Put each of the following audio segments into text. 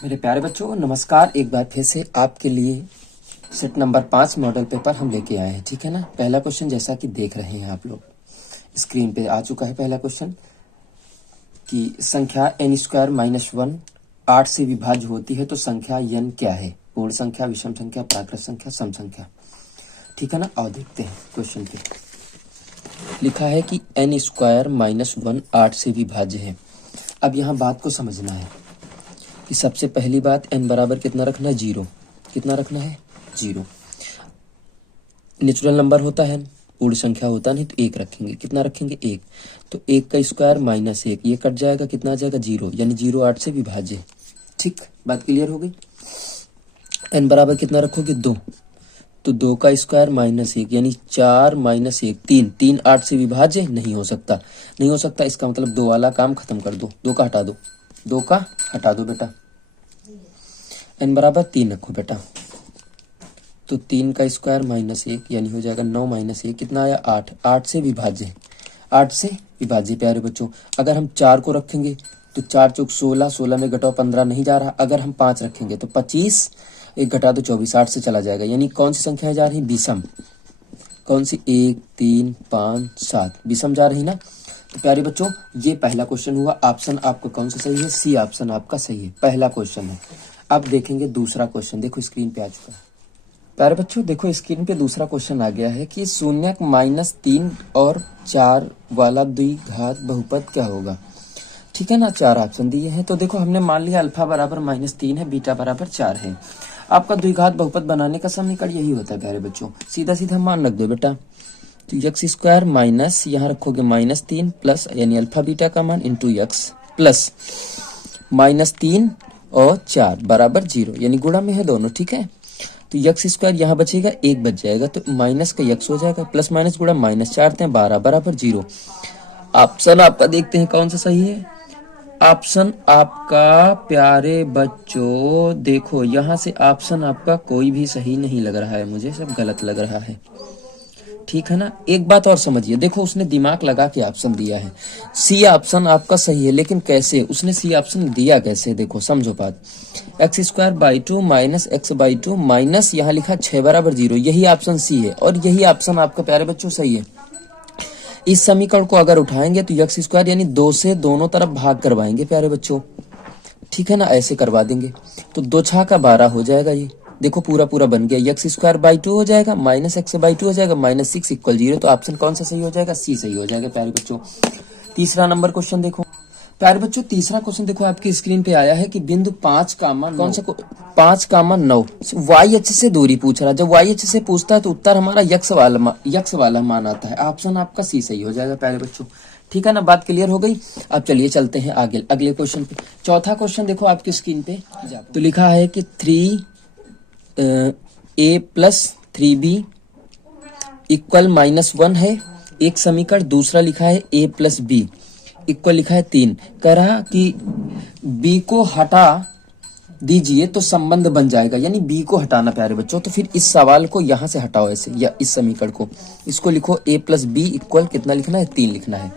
मेरे प्यारे बच्चों नमस्कार। एक बार फिर से आपके लिए सेट नंबर 5 मॉडल पेपर हम लेके आए हैं। ठीक है ना। पहला क्वेश्चन जैसा कि देख रहे हैं आप लोग स्क्रीन पे आ चुका है। पहला क्वेश्चन कि संख्या n स्क्वायर माइनस 1 8 से विभाज्य होती है तो संख्या n क्या है? पूर्ण संख्या, विषम संख्या, प्राकृत संख्या, सम संख्या। ठीक है ना। आओ देखते हैं क्वेश्चन पे। लिखा है कि n स्क्वायर माइनस 1 8 से विभाज्य है। अब यहाँ बात को समझना है कि सबसे पहली बात n बराबर कितना रखना है? 0। कितना रखना है? 0। नेचुरल नंबर होता है, पूर्ण संख्या होता नहीं, तो 1 रखेंगे। कितना रखेंगे? 1। तो 1 का स्क्वायर माइनस 1, ये कट जाएगा, कितना आ जाएगा? 0। यानी 0 8 से विभाज्य है। ठीक, बात क्लियर हो गई। n बराबर कितना रखोगे? 2। तो 2 का स्क्वायर माइनस 1 यानी 4 माइनस 1 3। 3 8 से विभाज्य नहीं हो सकता, नहीं हो सकता। इसका मतलब 2 वाला काम खत्म कर दो, 2 का हटा दो, 2 का हटा दो बेटा। n बराबर 3 रखो बेटा। तो 3 का स्क्वायर माइनस 1 यानी हो जाएगा 9 माइनस 1, कितना आया? 8। 8 से विभाज्य है, 8 से विभाज्य। प्यारे बच्चों अगर हम 4 को रखेंगे तो 4 चौक 16, 16 में घटाओ 15 नहीं जा रहा। अगर हम 5 रखेंगे तो 25, 1 घटा दो 24, 8 से चला जाएगा। यानी कौन सी संख्याएं जा रही? विषम। कौन सी? 1 3 5 7 विषम जा रही ना। तो प्यारे बच्चों ये पहला क्वेश्चन हुआ। ऑप्शन आपका कौन सा सही है? सी ऑप्शन आपका सही है, पहला क्वेश्चन है। अब देखेंगे दूसरा क्वेश्चन। देखो स्क्रीन पे आ चुका है। प्यारे बच्चों देखो स्क्रीन पे दूसरा क्वेश्चन आ गया है कि शून्य माइनस 3 और 4 वाला द्विघात बहुपद क्या होगा? ठीक है ना। 4 ऑप्शन दिए हैं। तो देखो हमने मान लिया अल्फा बराबर -3 है, बीटा बराबर 4 है। आपका द्विघात बहुपद बनाने का समीकरण यही होता है प्यारे बच्चों। सीधा सीधा मान रख दो बेटा। तो एक्स स्क्वायर माइनस, यहाँ रखोगे -3 प्लस यानी अल्फा बीटा का मान इंटू एक्स प्लस -3 और 4 बराबर 0 यानी गुणा में है दोनों। ठीक है। तो एक्स स्क्वायर यहाँ बचेगा, 1 बच जाएगा तो माइनस का एक्स हो जाएगा, प्लस माइनस गुणा -4 12 बराबर 0। ऑप्शन आपका देखते हैं कौन सा सही है। ऑप्शन आपका प्यारे बच्चों देखो यहाँ से ऑप्शन आपका कोई भी सही नहीं लग रहा है, मुझे सब गलत लग रहा है। ठीक है ना। एक बात और समझिए, देखो उसने दिमाग लगा के ऑप्शन दिया है। सी ऑप्शन आपका सही है, लेकिन कैसे उसने सी ऑप्शन दिया कैसे? देखो समझो बात। X square by 2 minus x by 2 minus यहाँ लिखा 6 बराबर 0, यही ऑप्शन सी है और यही ऑप्शन आपका प्यारे बच्चों सही है। इस समीकरण को अगर उठाएंगे तो एक्स स्क्वायर यानी 2 से दोनों तरफ भाग करवाएंगे प्यारे बच्चों। ठीक है ना, ऐसे करवा देंगे तो 2 छा का 12 हो जाएगा। ये देखो पूरा पूरा बन गया। एक्स स्क्वायर बाई 2 हो जाएगा, माइनस एक्स बाई 2 हो जाएगा, -6 इक्वल 0। तो ऑप्शन कौन सा सही हो जाएगा? सी सही हो जाएगा प्यारे बच्चों। तीसरा नंबर क्वेश्चन देखो प्यारे बच्चों। तीसरा क्वेश्चन देखो आपकी स्क्रीन पे आया है कि बिंदु 5 कौन सा 5 9 वाई अक्ष से दूरी पूछ रहा है। जब वाई अक्ष से पूछता है तो उत्तर हमारा यक्ष वाला मान आता है। ऑप्शन आपका सी सही हो जाएगा प्यारे बच्चों। ठीक है ना, बात क्लियर हो गई। अब चलिए चलते हैं आगे अगले क्वेश्चन पे। चौथा क्वेश्चन देखो आपकी स्क्रीन पे तो लिखा है कि 3a प्लस 3b इक्वल -1 है एक समीकरण। दूसरा लिखा है a प्लस बी इक्वल लिखा है 3। कह रहा कि b को हटा दीजिए तो संबंध बन जाएगा, यानी b को हटाना प्यारे बच्चों। तो फिर इस सवाल को यहाँ से हटाओ ऐसे, या इस समीकरण को, इसको लिखो a प्लस बी इक्वल कितना लिखना है? 3 लिखना है।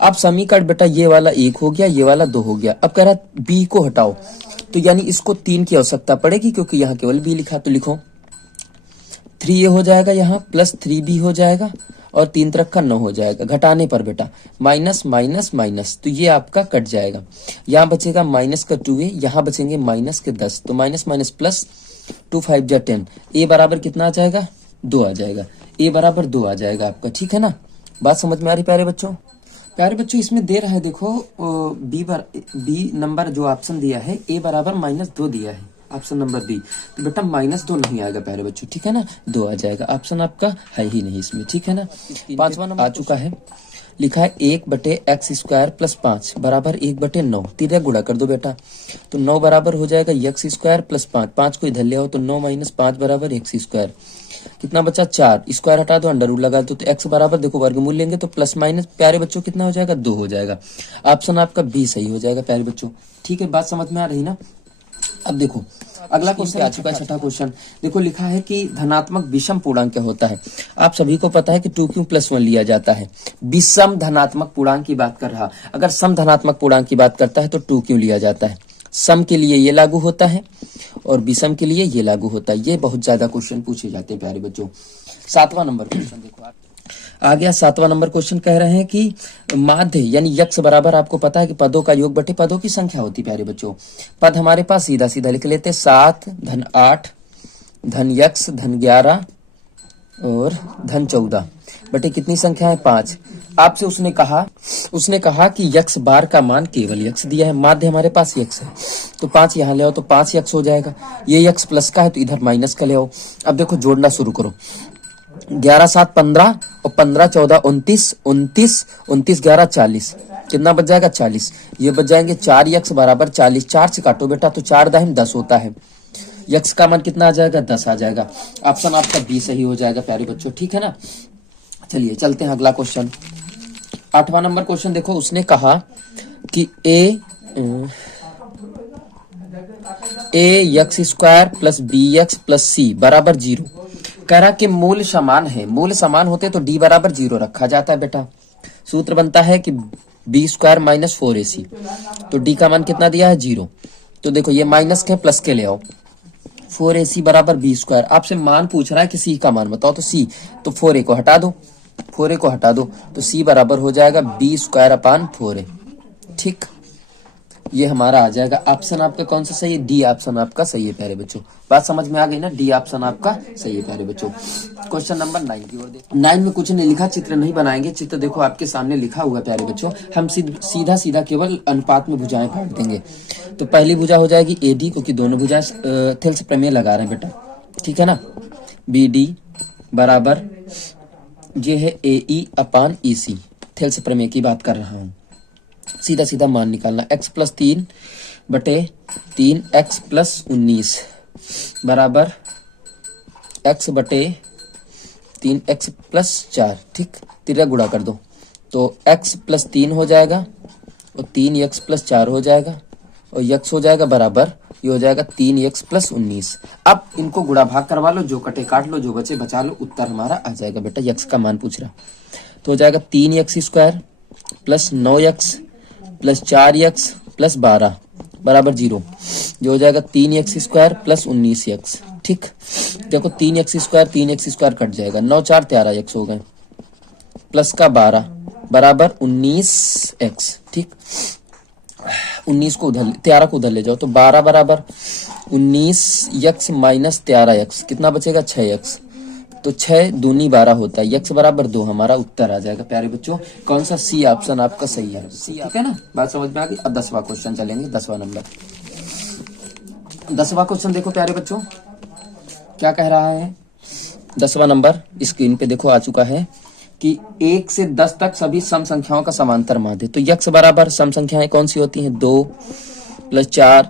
अब समीकरण बेटा ये वाला 1 हो गया, ये वाला 2 हो गया। अब कह रहा b को हटाओ तो यानी इसको 3 की आवश्यकता पड़ेगी क्योंकि यहाँ केवल b लिखा। तो लिखो 3a हो जाएगा यहाँ प्लस 3b हो जाएगा और 3 तरफ का 9 हो जाएगा। घटाने पर बेटा माइनस माइनस माइनस तो ये आपका कट जाएगा। यहाँ बचेगा माइनस का 2a, यहाँ बचेंगे माइनस के 10। तो माइनस माइनस प्लस 2 5 जा 10। a बराबर कितना आ जाएगा? 2 आ जाएगा। a बराबर 2 आ जाएगा आपका। ठीक है ना, बात समझ में आ रही प्यारे बच्चों? प्यारे बच्चों इसमें दे रहा है देखो बी नंबर जो ऑप्शन दिया है a बराबर -2 दिया है, ऑप्शन नंबर बी। तो बेटा -2 नहीं आएगा प्यारे बच्चों। ठीक है ना, 2 आ जाएगा। ऑप्शन आपका है ही नहीं इसमें। ठीक है ना। 5वां नंबर आ चुका है। लिखा है 1/x स्क्वायर प्लस 5 बराबर 1/9। तीन गुणा कर दो बेटा तो 9 बराबर हो जाएगा एक्स स्क्वायर प्लस 5। 5 को इधर ले आओ तो 9 - 5 बराबर एक्स स्क्वायर। कितना बचा? 4। स्क्वायर हटा दो, अंडर रूट लगा दो तो x बराबर देखो वर्गमूल लेंगे तो प्लस माइनस प्यारे बच्चों कितना हो जाएगा? 2 हो जाएगा। ऑप्शन आपका बी सही हो जाएगा प्यारे बच्चों। ठीक है, बात समझ में आ रही ना। अब देखो अगला क्वेश्चन आ चुका है, छठा क्वेश्चन। देखो लिखा है कि धनात्मक विषम पूर्णांक क्या होता है? आप सभी को पता है कि 2q + 1 लिया जाता है। विषम धनात्मक पूर्णांक की बात कर रहा, अगर सम धनात्मक पूर्णांक की बात करता है तो 2q लिया जाता है। सम के लिए ये लागू होता है और विषम के लिए ये लागू होता है। ये बहुत ज्यादा क्वेश्चन पूछे जाते हैं प्यारे बच्चों। 7वां नंबर क्वेश्चन देखो आप, आ गया 7वां नंबर क्वेश्चन। कह रहे हैं कि माध्य यानी यक्ष बराबर, आपको पता है कि पदों का योग बटे पदों की संख्या होती प्यारे बच्चों। पद हमारे पास सीधा सीधा लिख लेते, 7 धन 8 धन यक्ष धन 11 और धन 14 बटे कितनी संख्या है 5। आपसे उसने कहा कि यक्ष बार का मान केवल यक्ष दिया है, माध्य हमारे पास यक्ष है, तो 5 यहाँ ले आओ तो 5 यक्ष हो जाएगा। ये यक्ष प्लस का है तो इधर माइनस का ले आओ। अब देखो जोड़ना शुरू करो, 11 7 15 और 15 14 29, 29 11 40, कितना बच जाएगा 40। ये बच जाएंगे 4 यक्ष बराबर 40। 4 से काटो बेटा तो 4 दाहिम 10 होता है। यक्ष का मान कितना आ जाएगा 10 आ जाएगा। ऑप्शन आपका बी सही हो जाएगा प्यारे बच्चों, ठीक है ना। चलिए चलते हैं अगला क्वेश्चन। 8वां नंबर क्वेश्चन देखो, उसने कहा कि a x square plus b x plus c बराबर 0। कह रहा कि मूल समान है, मूल समान होते तो डी बराबर 0 रखा जाता है बेटा। सूत्र बनता है कि बी स्क्वायर माइनस 4ac, तो डी का मान कितना दिया है 0। तो देखो ये माइनस के प्लस के ले आओ, 4ac बराबर बी स्क्वायर। आपसे मान पूछ रहा है कि सी का मान बताओ, तो सी तो 4a को हटा दो, 4a को हटा दो तो सी बराबर हो जाएगा बी स्क्वायर अपान 4a। ठीक, ये हमारा आ जाएगा। ऑप्शन आपका कौन सा सही है, डी ऑप्शन आपका सही है प्यारे बच्चों। बात समझ में आ गई ना, डी ऑप्शन आपका सही है प्यारे बच्चों। क्वेश्चन नंबर 9 की ओर देखो। 9 में कुछ नहीं लिखा, चित्र नहीं बनाएंगे, चित्र देखो आपके सामने लिखा हुआ है प्यारे बच्चों। हम सीधा सीधा केवल अनुपात में भुजाएं काट देंगे। तो पहली भुजा हो जाएगी एडी, क्योंकि दोनों भुजा थिल्स प्रमेय लगा रहे हैं बेटा, ठीक है ना। बी डी बराबर ये है ए ई अपान ई सी, थिल्स प्रमेय की बात कर रहा हूँ। सीधा सीधा मान निकालना, x प्लस 3 बटे 3 x प्लस 19 बराबर x बटे 3 x प्लस 4। ठीक, तिरा गुणा कर दो तो x प्लस 3 हो जाएगा और 3 x प्लस 4 हो जाएगा और x हो जाएगा बराबर, ये हो जाएगा 3 x प्लस 19। अब इनको गुणा भाग करवा लो, जो कटे काट लो, जो बचे बचा लो, उत्तर हमारा आ जाएगा बेटा। x का मान पूछ रहा तो हो जाएगा 3x square plus 9x plus 4x plus 12 बराबर 0, जो हो जाएगा 3x स्क्वायर प्लस 19x। ठीक, देखो 3x स्क्वायर कट जाएगा, 9 4 13x हो गए, प्लस का 12 बराबर 19x। ठीक, 19 को उधर 13 को उधर ले जाओ तो 12 बराबर 19x माइनस 13x, कितना बचेगा 6x। तो 6 दूनी 12 होता है, x बराबर 2 हमारा उत्तर आ जाएगा प्यारे बच्चों। कौन सा सी ऑप्शन आपका सही है, सी, ठीक है ना। बात समझ में आ गई। अब 10वां क्वेश्चन चलेंगे, 10वां नंबर। 10वां क्वेश्चन देखो प्यारे बच्चों क्या कह रहा है। 10वां नंबर स्क्रीन पे देखो आ चुका है कि 1 से 10 तक सभी सम संख्याओं का समांतर माध्य। तो यक्ष बराबर सम संख्याएं कौन सी होती हैं, 2 प्लस 4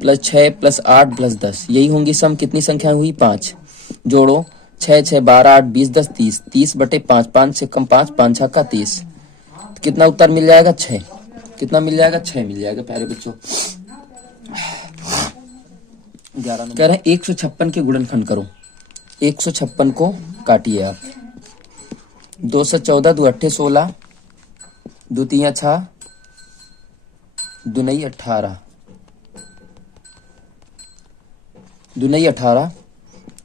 प्लस 6 प्लस 8 प्लस 10, यही होंगी सम। कितनी संख्याएं हुई 5, जोड़ो 6 6 12 8 20 10 30, 30 बटे 5, 5 से कम 5, 5 6 का 30, कितना उत्तर मिल जाएगा 6। कितना मिल जाएगा 6 मिल जाएगा प्यारे बच्चों। 11 कह रहे हैं 156 के गुणनखंड करो। 156 को काटिए आप, 2 से 14 2 8 16, 2 3 6, 2 9 18, 2 9 18,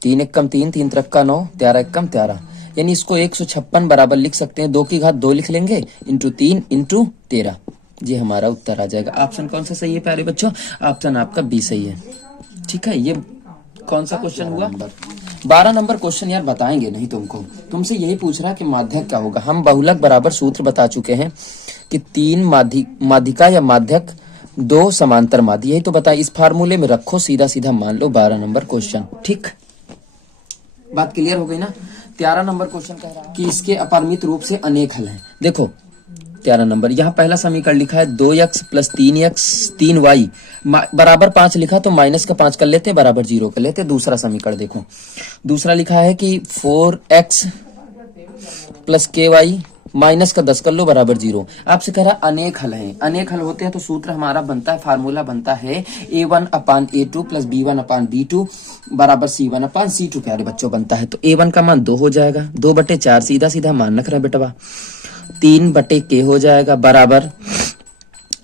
3 1 कम 3, 3 3 9, 13 1 कम 13, यानी इसको 156 बराबर लिख सकते हैं, 2 की घात 2 लिख लेंगे, इंटू 3 इंटू 13, ये हमारा उत्तर आ जाएगा। ऑप्शन कौन सा सही है प्यारे बच्चों, ऑप्शन आपका बी सही है। ठीक है, ये कौन सा क्वेश्चन हुआ, 12 नंबर क्वेश्चन। यार बताएंगे नहीं तुमको, तुमसे यही पूछ रहा है कि माध्यक क्या होगा। हम बहुलक बराबर सूत्र बता चुके हैं कि 3 माध्यिका या माध्यक 2 समांतर माध्य, यही तो बताए। इस फार्मूले में रखो, सीधा सीधा मान लो 12 नंबर क्वेश्चन। ठीक, बात क्लियर हो गई ना। 13 नंबर क्वेश्चन कह रहा है कि इसके अपरिमित रूप से अनेक हल हैं। देखो 13 नंबर, यहाँ पहला समीकरण लिखा है 2x प्लस 3x 3y बराबर 5 लिखा, तो माइनस का 5 कर लेते बराबर 0 कर लेते। दूसरा समीकरण देखो, दूसरा लिखा है कि 4x प्लस ky माइनस का 10 कर लो बराबर 0। आपसे कह रहा अनेक हल हैं, अनेक हल होते हैं तो सूत्र हमारा बनता है, फार्मूला बनता है a1 अपान a2 प्लस b1 अपान b2 बराबर c1 अपान c2 प्यारे बच्चों बनता है। तो a1 का मान 2 हो जाएगा, 2 बटे 4 सीधा सीधा मान रख रहा है बेटवा, 3 बटे k हो जाएगा बराबर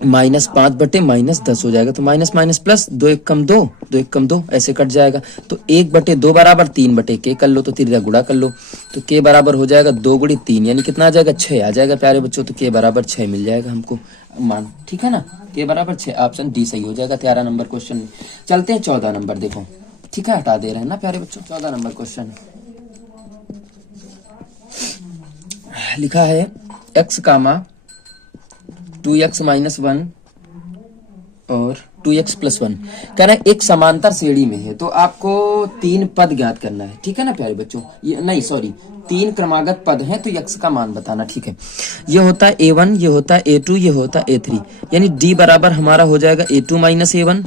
-5/-10 हो जाएगा। तो माइनस माइनस प्लस, 2 1 कम 2, 2 1 कम 2, ऐसे कट जाएगा। तो 1/2 बराबर 3/k कर लो, तो तिरछा गुणा कर लो, तो k बराबर हो जाएगा 2 × 3, यानी कितना आ जाएगा 6 आ जाएगा प्यारे बच्चों। तो k बराबर 6 मिल जाएगा हमको मान, ठीक है ना। k बराबर 6, ऑप्शन डी सही हो जाएगा 13 नंबर क्वेश्चन में। चलते हैं 14 नंबर, देखो ठीक है, हटा दे रहे हैं ना प्यारे बच्चों। 14 नंबर क्वेश्चन लिखा है x, 2x - 1 और 2x + 1। कह रहा है एक समांतर श्रेणी में है, तो आपको 3 पद ज्ञात करना है, ठीक है ना प्यारे बच्चों। ये नहीं, सॉरी, 3 क्रमागत पद हैं, तो x का मान बताना, ठीक है। ये होता है a1, ये होता है a2, ये होता है a3, यानी d बराबर हमारा हो जाएगा a2 - a1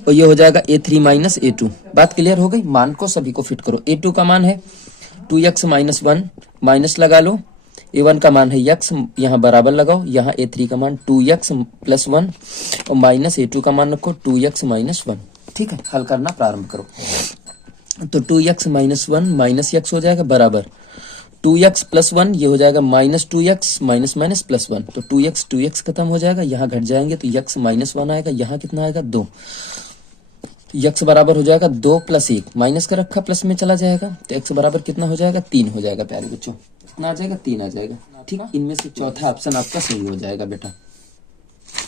और ये हो जाएगा a3 - a2। बात क्लियर हो गई। मान को सभी को फिट करो। a2 का मान है 2x - 1, माइनस लगा लो। a1 का मान है x, यहाँ बराबर लगाओ। यहाँ a3 का मान 2x + 1 और माइनस a2 का मान रखो 2x - 1, ठीक है। हल करना प्रारंभ करो। तो 2x - 1 - x हो जाएगा बराबर 2x + 1, ये हो जाएगा -2x - +1। तो 2x खत्म हो जाएगा, यहाँ घट जाएंगे तो x - 1 आएगा, यहाँ कितना आएगा 2। x बराबर हो जाएगा 2 + 1, माइनस का रखा प्लस में चला जाएगा, तो x बराबर कितना हो जाएगा 3 हो जाएगा प्यारे बच्चों। कितना आ जाएगा 3 आ जाएगा, ठीक। इनमें से चौथा ऑप्शन आपका सही हो जाएगा बेटा,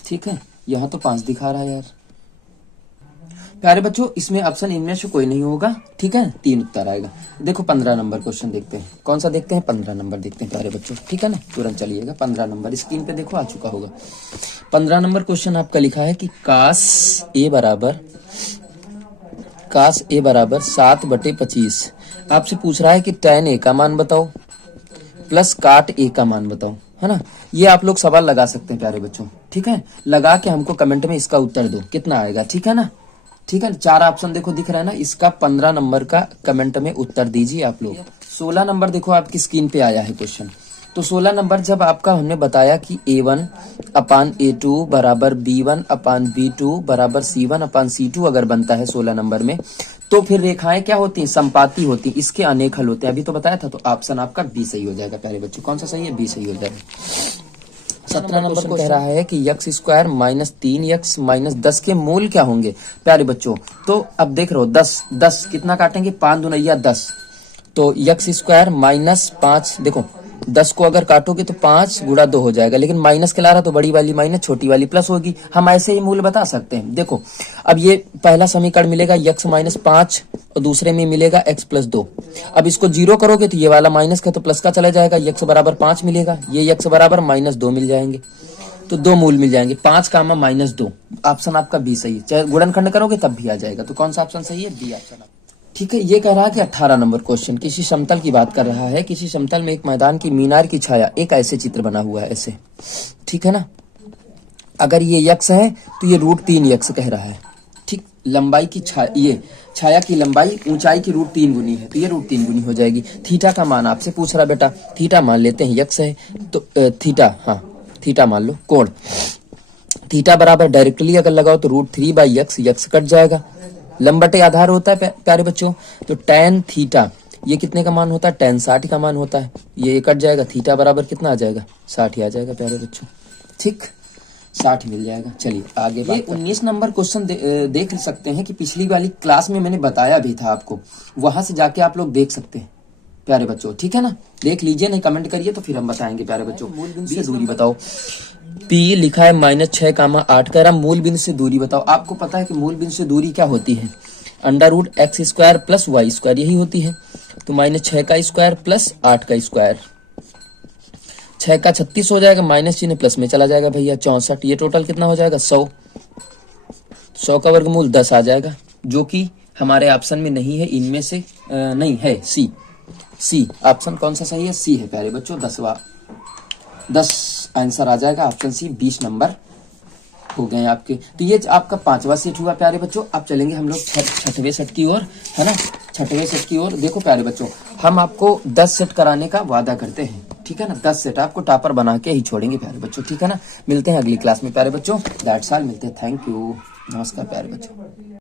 ठीक है। यहाँ तो 5 दिखा रहा है यार प्यारे बच्चों, इसमें ऑप्शन इनमें से कोई नहीं होगा, ठीक है। 3 उत्तर आएगा। देखो 15 नंबर क्वेश्चन देखते हैं, कौन सा देखते हैं, 15 नंबर देखते हैं प्यारे बच्चों, ठीक है ना। तुरंत चलिएगा, 15 नंबर स्क्रीन पे देखो आ चुका होगा। 15 नंबर क्वेश्चन आपका लिखा है कि काश ए बराबर 7/25। आपसे पूछ रहा है कि tan a का मान बताओ प्लस काट a का मान बताओ, है ना। ये आप लोग सवाल लगा सकते हैं प्यारे बच्चों, ठीक है। लगा के हमको कमेंट में इसका उत्तर दो, कितना आएगा, ठीक है ना। ठीक है, 4 ऑप्शन देखो दिख रहा है ना, इसका 15 नंबर का कमेंट में उत्तर दीजिए आप लोग। 16 नंबर देखो आपकी स्क्रीन पे आया है क्वेश्चन। तो 16 नंबर जब आपका हमने बताया कि a1/a2 बराबर b1/b2 बराबर c1/c2 अगर बनता है 16 नंबर में, तो फिर रेखाएं क्या होती हैं, संपाती होती हैं, इसके अनेक हल होते हैं, अभी तो बताया था। तो ऑप्शन आपका बी सही हो जाएगा प्यारे बच्चों। कौन सा सही है, बी सही हो जाएगा। 17 नंबर कह रहा है कि x² - 3x - 10 के मूल क्या होंगे प्यारे बच्चों। तो अब देख रहे हो 10 कितना काटेंगे, 5 दूना 10, तो x² -5, देखो 10 को अगर काटोगे तो 5 × 2 हो जाएगा, लेकिन माइनस के ला रहा तो बड़ी वाली माइनस, छोटी वाली प्लस होगी। हम ऐसे ही मूल बता सकते हैं। देखो अब ये पहला समीकरण मिलेगा x - 5 और दूसरे में मिलेगा x + 2। अब इसको 0 करोगे तो ये वाला माइनस का तो प्लस का चला जाएगा, x बराबर 5 मिलेगा, ये x बराबर -2 मिल जाएंगे, तो 2 मूल मिल जाएंगे, 5 - -2। ऑप्शन आपका बी सही है। चाहे गुणनखंड करोगे तब भी आ जाएगा। तो कौन सा ऑप्शन सही है, बी ऑप्शन। ठीक है, ये कह रहा है कि 18 नंबर क्वेश्चन किसी समतल की बात कर रहा है। किसी समतल में एक मैदान की मीनार की छाया एक ऐसे चित्र बना हुआ है, ऐसे, ठीक है ना। अगर ये x है तो ये √3x कह रहा है, ठीक। लंबाई की छाया की लंबाई ऊंचाई की √3 गुनी है, तो ये √3 गुनी हो जाएगी। थीटा का मान आपसे पूछ रहा बेटा, थीटा मान लेते हैं, x है तो थीटा मान लो, कोण थीटा बराबर डायरेक्टली अगर लगाओ तो √3/x, x कट जाएगा। लंबटे आधार होता है प्यारे बच्चों, तो tan थीटा ये कितने का मान होता है, tan 60 का मान होता है, ये कट जाएगा। थीटा बराबर कितना आ जाएगा, 60 ही आ जाएगा प्यारे बच्चों, ठीक, 60 मिल जाएगा। चलिए आगे ये 19 नंबर क्वेश्चन देख सकते हैं कि पिछली वाली क्लास में मैंने बताया भी था आपको, वहां से जाके आप लोग देख सकते हैं प्यारे बच्चों, ठीक है ना। देख लीजिए, नहीं कमेंट करिए तो फिर हम बताएंगे प्यारे बच्चों। मूल बिंदु से दूरी बताओ। P लिखा है -6, 8 कह रहा मूल बिंदु से दूरी बताओ। आपको पता है कि मूल बिंदु से दूरी क्या होती है, √x² + y² यही होती है। तो -6 का स्क्वायर प्लस 8 का स्क्वायर, 6 का 36 हो जाएगा, माइनस चिन्ह प्लस में चला जाएगा भैया 64। ये टोटल कितना हो जाएगा 100 का वर्गमूल 10 आ जाएगा, जो कि हमारे ऑप्शन में नहीं है, इनमें से नहीं है, सी ऑप्शन कौन सा सही है, सी है प्यारे बच्चों। 10 आंसर आ जाएगा ऑप्शन सी। 20 नंबर हो गए आपके। तो ये आपका 5वां सेट हुआ प्यारे बच्चों। अब चलेंगे हम लोग 6वें सेट की ओर, है ना। 6वें सेट की ओर देखो प्यारे बच्चों, हम आपको 10 सेट कराने का वादा करते हैं, ठीक है ना। 10 सेट आपको टॉपर बना के ही छोड़ेंगे प्यारे बच्चों, ठीक है ना। मिलते हैं अगली क्लास में प्यारे बच्चों, दैट्स ऑल, मिलते हैं, थैंक यू, नमस्कार प्यारे बच्चों।